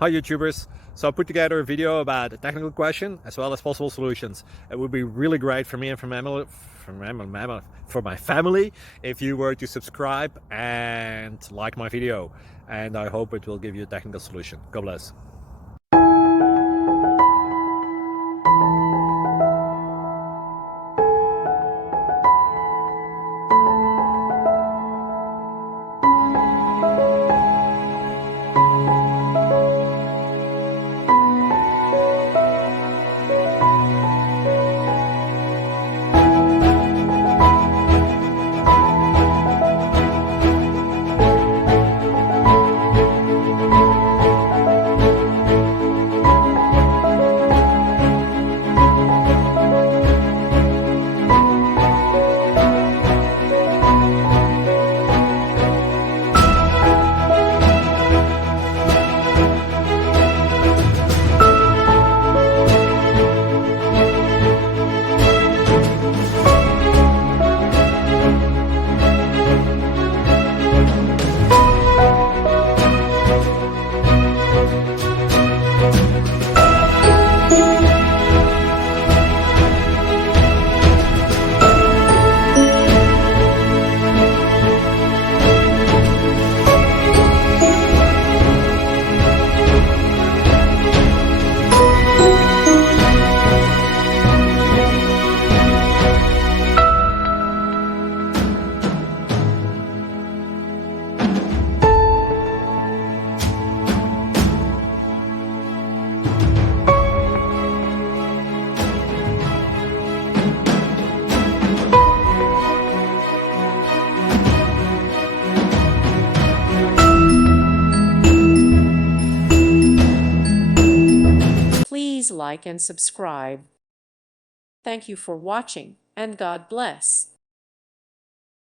Hi YouTubers! So I put together a video about a technical question as well as possible solutions. It would be really great for me and for my family if you were to subscribe and like my video, and I hope it will give you a technical solution. God bless. Please like and subscribe. Thank you for watching, and God bless.